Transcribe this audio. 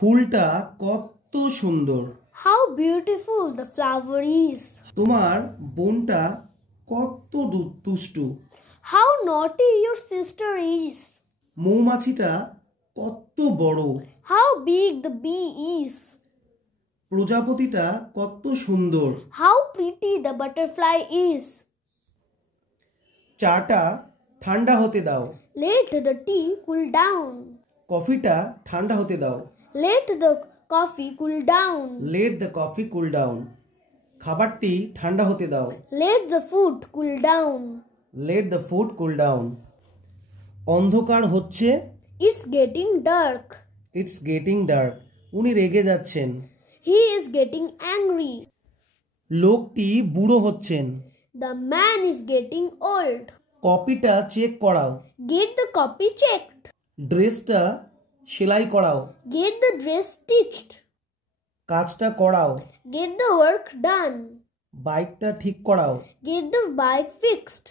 ফুলটা কত সুন্দর। How beautiful the flower is. তোমার বোনটা কত দুষ্টু। How naughty your sister is. মৌমাছিটা কত বড়। How big the bee is. প্রজাপতিটা কত সুন্দর। How pretty the butterfly is. চাটা ঠান্ডা হতে দাও। Let the tea cool down. কফিটা ঠান্ডা হতে দাও। Let the coffee cool down. Let the coffee cool down. খাবারটি ঠান্ডা হতে দাও। Let the food cool down. Let the food cool down. অন্ধকার হচ্ছে। It's getting dark. It's getting dark. উনি রেগে যাচ্ছেন। He is getting angry. লোকটি বুড়ো হচ্ছেন। The man is getting old. কপিটা চেক করাও। Get the copy checked. ড্রেসটা সেলাই করাও। Get the dress stitched. কাজটা করাও। Get the work done. বাইকটা ঠিক করাও। Get the bike fixed.